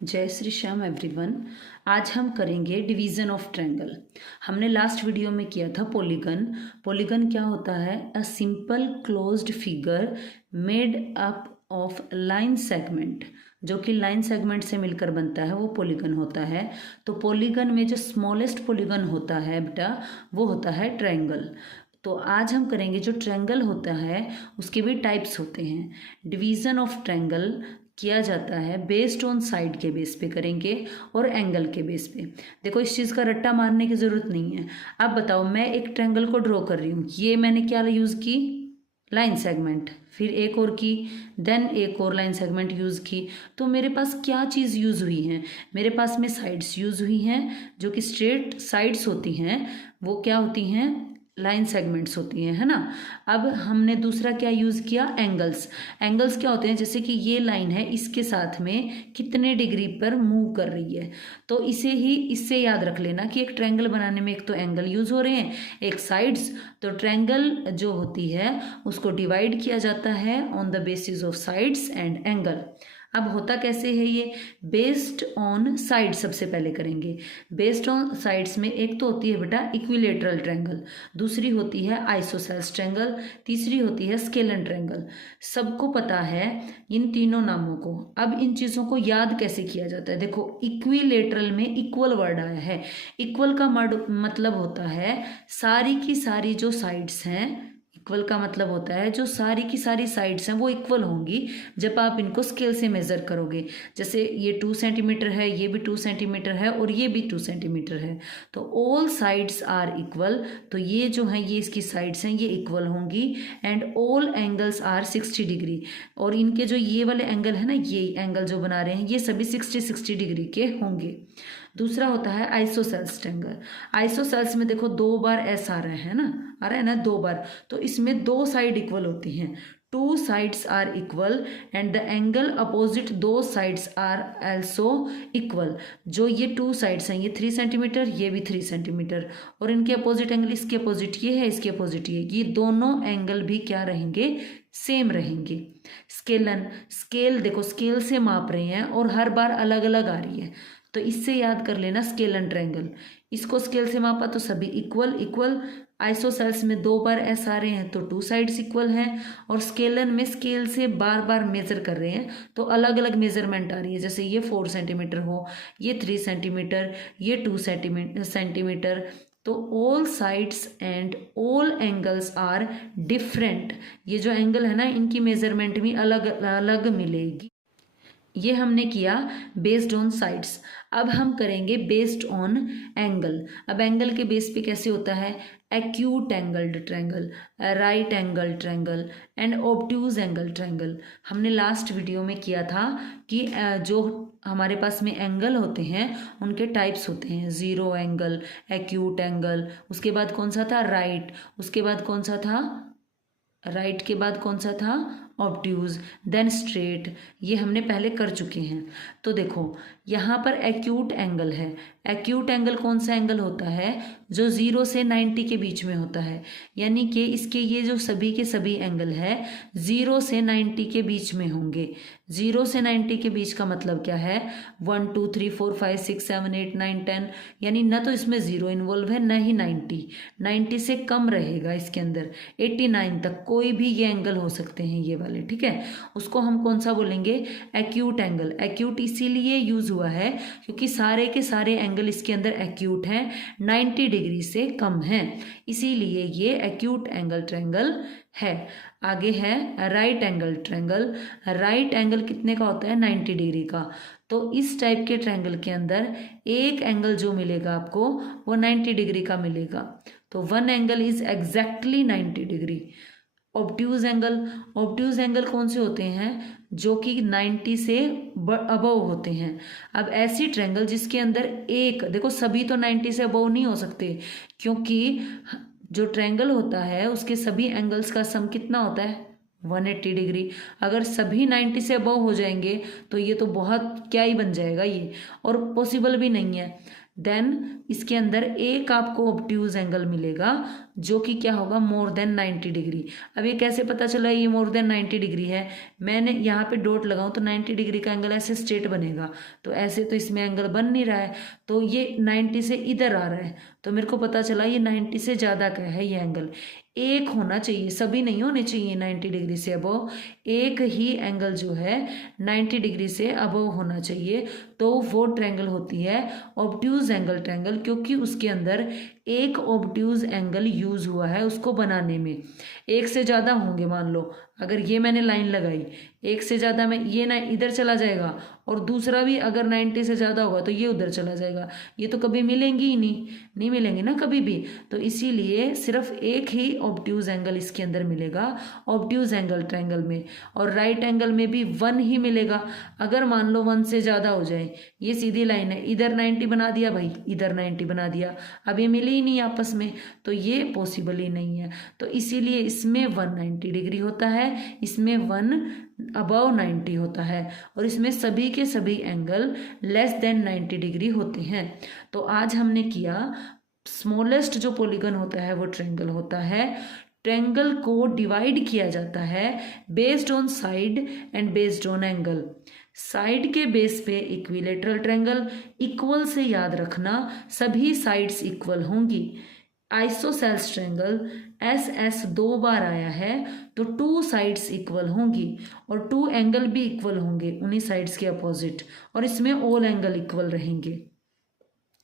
जय श्री श्याम एवरीवन। आज हम करेंगे डिवीज़न ऑफ ट्रायंगल। हमने लास्ट वीडियो में किया था पॉलीगन। पॉलीगन क्या होता है? A simple closed figure made up of line segment, जो कि लाइन सेगमेंट से मिलकर बनता है, वो पॉलीगन होता है। तो पॉलीगन में जो स्मॉलेस्ट पॉलीगन होता है बेटा, वो होता है ट्रायंगल। तो आज हम करेंगे, जो ट्रायंगल होता है उसके भी टाइप्स होते हैं। डिवीज़न ऑफ ट्रायंगल किया जाता है बेस्ड ऑन साइड के बेस पे करेंगे और एंगल के बेस पे। देखो, इस चीज़ का रट्टा मारने की ज़रूरत नहीं है। अब बताओ, मैं एक ट्रायंगल को ड्रॉ कर रही हूँ, ये मैंने क्या यूज़ की? Line segment. फिर एक और की, देन एक और लाइन सेगमेंट यूज़ की। तो मेरे पास क्या चीज़ यूज़ हुई है? मेरे पास में साइड्स यूज़ हुई हैं, जो कि स्ट्रेट साइड्स होती हैं, वो क्या होती हैं? लाइन सेगमेंट्स होती हैं, है ना। अब हमने दूसरा क्या यूज़ किया? एंगल्स। एंगल्स क्या होते हैं? जैसे कि ये लाइन है, इसके साथ में कितने डिग्री पर मूव कर रही है। तो इसे ही इससे याद रख लेना कि एक ट्रायंगल बनाने में एक तो एंगल यूज़ हो रहे हैं, एक साइड्स। तो ट्रायंगल जो होती है उसको डिवाइड किया जाता है on the basis of sides and angle. अब होता कैसे है ये? बेस्ड ऑन साइड सबसे पहले करेंगे। बेस्ड ऑन साइड्स में एक तो होती है बेटा इक्विलेटरल ट्रायंगल, दूसरी होती है आइसोसेल्स ट्रायंगल, तीसरी होती है स्केलन ट्रायंगल। सबको पता है इन तीनों नामों को। अब इन चीज़ों को याद कैसे किया जाता है? देखो, इक्विलेटरल में इक्वल वर्ड आया है। इक्वल का मतलब होता है सारी की सारी जो साइड्स हैं, इक्वल का मतलब होता है जो सारी की सारी साइड्स हैं वो इक्वल होंगी जब आप इनको स्केल से मेज़र करोगे। जैसे ये 2 सेंटीमीटर है, ये भी 2 सेंटीमीटर है और ये भी 2 सेंटीमीटर है, तो ऑल साइड्स आर इक्वल। तो ये जो है, ये इसकी साइड्स हैं, ये इक्वल होंगी। And all angles are 60 degree. और इनके जो ये वाले एंगल है ना, ये एंगल जो बना रहे हैं, ये सभी 60 डिग्री के होंगे। दूसरा होता है आइसोसेल्स ट्रायंगल। आइसोसेल्स में देखो 2 बार ऐसा आ रहा है ना, आ रहा है ना 2 बार। तो इसमें 2 साइड इक्वल होती हैं, 2 sides are equal and the angle opposite दो साइड्स आर आल्सो इक्वल। जो ये 2 साइड्स हैं, ये 3 सेंटीमीटर, ये भी 3 सेंटीमीटर, और इनके अपोजिट एंगल, इसके अपोजिट ये है, इसके अपोजिट ये दोनों एंगल भी क्या रहेंगे? सेम रहेंगे। स्केलन, स्केल देखो, स्केल से माप रहे हैं और हर बार अलग अलग आ रही है, तो इससे याद कर लेना स्केलन ट्रायंगल। इसको स्केल से मापा तो सभी इक्वल इक्वल। आइसोसेल्स में 2 बार ऐस आ रहे हैं तो 2 साइड्स इक्वल हैं, और स्केलन में स्केल से बार बार मेजर कर रहे हैं तो अलग अलग मेजरमेंट आ रही है। जैसे ये 4 सेंटीमीटर हो, ये 3 सेंटीमीटर, ये 2 सेंटीमीटर। तो all sides and all angles are different. ये जो एंगल है ना, इनकी मेजरमेंट भी अलग अलग मिलेगी। ये हमने किया बेस्ड ऑन साइड्स। अब हम करेंगे बेस्ड ऑन एंगल। अब एंगल के बेस पे कैसे होता है? Acute angled triangle, right angle triangle and obtuse angle triangle. हमने लास्ट वीडियो में किया था कि जो हमारे पास में एंगल होते हैं उनके टाइप्स होते हैं। ज़ीरो एंगल, एक्यूट एंगल, उसके बाद कौन सा था? राइट, उसके बाद कौन सा था? राइट के बाद कौन सा था? Obtuse, then straight. ये हमने पहले कर चुके हैं। तो देखो, यहाँ पर एक्यूट एंगल है। एक्यूट एंगल कौन सा एंगल होता है? जो 0 से 90 के बीच में होता है। यानी कि इसके ये जो सभी के सभी एंगल है 0 से 90 के बीच में होंगे। 0 से 90 के बीच का मतलब क्या है? 1 2 3 4 5 6 7 8 9 10, यानी न तो इसमें 0 इन्वॉल्व है, न ही 90 से कम रहेगा इसके अंदर। 89 तक कोई भी ये एंगल हो सकते हैं, ये वाले, ठीक है। उसको हम कौन सा बोलेंगे? Acute angle. एक्यूट इसीलिए यूज हुआ है क्योंकि सारे के सारे एंगल इसके अंदर एक्यूट हैं, 90 डिग्री से कम हैं, इसीलिए ये एक्यूट एंगल ट्रायंगल है। आगे है right angle triangle. Right angle कितने का होता है? 90 डिग्री का। तो इस टाइप के ट्रायंगल के अंदर एक एंगल जो मिलेगा आपको वो 90 डिग्री का मिलेगा। तो one angle is exactly 90 degree. Obtuse angle, obtuse angle कौन से होते हैं? जो कि 90 से अबव होते हैं। अब ऐसी ट्रायंगल जिसके अंदर एक, देखो सभी तो 90 से अबव नहीं हो सकते, क्योंकि जो ट्रायंगल होता है उसके सभी एंगल्स का सम कितना होता है? 180 डिग्री। अगर सभी 90 से अबव हो जाएंगे तो ये तो बहुत क्या ही बन जाएगा ये, और पॉसिबल भी नहीं है। देन इसके अंदर एक आपको ऑब्ट्यूज एंगल मिलेगा जो कि क्या होगा, मोर देन 90 डिग्री। अब ये कैसे पता चला ये मोर देन 90 डिग्री है, मैंने यहाँ पे डॉट लगाऊं तो 90 डिग्री का एंगल ऐसे स्ट्रेट बनेगा, तो ऐसे तो इसमें एंगल बन नहीं रहा है, तो ये 90 से इधर आ रहा है, तो मेरे को पता चला ये 90 से ज़्यादा का है ये एंगल। एक होना चाहिए, सभी नहीं होने चाहिए 90 डिग्री से अबव, एक ही एंगल जो है 90 डिग्री से अबव होना चाहिए, तो वो ट्रायंगल होती है ऑब्ट्यूज एंगल ट्रायंगल, क्योंकि उसके अंदर एक ऑब्ट्यूज एंगल यूज हुआ है उसको बनाने में। एक से ज़्यादा होंगे, मान लो अगर ये मैंने लाइन लगाई, एक से ज़्यादा में ये ना इधर चला जाएगा, और दूसरा भी अगर 90 से ज़्यादा होगा तो ये उधर चला जाएगा, ये तो कभी मिलेंगी ही नहीं मिलेंगे ना कभी भी। तो इसीलिए सिर्फ एक ही ऑब्ट्यूज एंगल इसके अंदर मिलेगा ऑब्ट्यूज एंगल ट्रायंगल में, और राइट एंगल में भी 1 ही मिलेगा। अगर मान लो 1 से ज़्यादा हो जाए, ये सीधी लाइन है, इधर 90 बना दिया भाई, इधर 90 बना दिया, अब ये मिले ही नहीं आपस में, तो ये पॉसिबल ही नहीं है। तो इसीलिए इसमें 190 डिग्री होता है, इसमें 1 अबव 90 होता है, और इसमें सभी के सभी एंगल लेस देन 90 डिग्री होते हैं। तो आज हमने किया स्मॉलेस्ट जो पॉलीगन होता है वो ट्रायंगल होता है। ट्रायंगल को डिवाइड किया जाता है based on side and based on angle. Side के बेस पे इक्विलेटरल ट्रायंगल, इक्वल से याद रखना सभी साइड्स इक्वल होंगी। आइसोसेल्स ट्रायंगल एस एस 2 बार आया है तो 2 साइड्स इक्वल होंगी और 2 एंगल भी इक्वल होंगे उन्हीं साइड्स के अपोजिट, और इसमें ऑल एंगल इक्वल रहेंगे।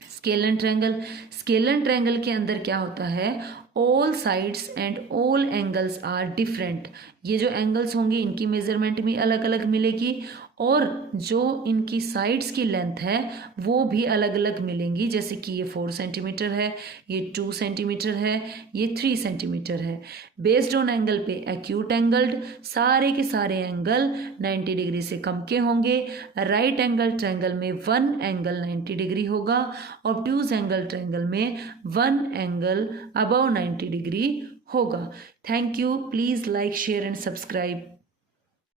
स्केलन ट्रायंगल, स्केलन ट्रायंगल के अंदर क्या होता है, all sides and all angles are different. ये जो एंगल्स होंगी इनकी मेजरमेंट भी अलग अलग मिलेगी, और जो इनकी साइड्स की लेंथ है वो भी अलग अलग मिलेंगी, जैसे कि ये 4 सेंटीमीटर है, ये 2 सेंटीमीटर है, ये 3 सेंटीमीटर है। बेस्ड ऑन एंगल पे एक्यूट एंगल्ड, सारे के सारे एंगल 90 डिग्री से कम के होंगे। राइट एंगल ट्रायंगल में 1 एंगल 90 डिग्री होगा, ऑब्ट्यूज एंगल ट्रायंगल में 1 एंगल अबव 90 डिग्री होगा। Thank you, please like share and subscribe.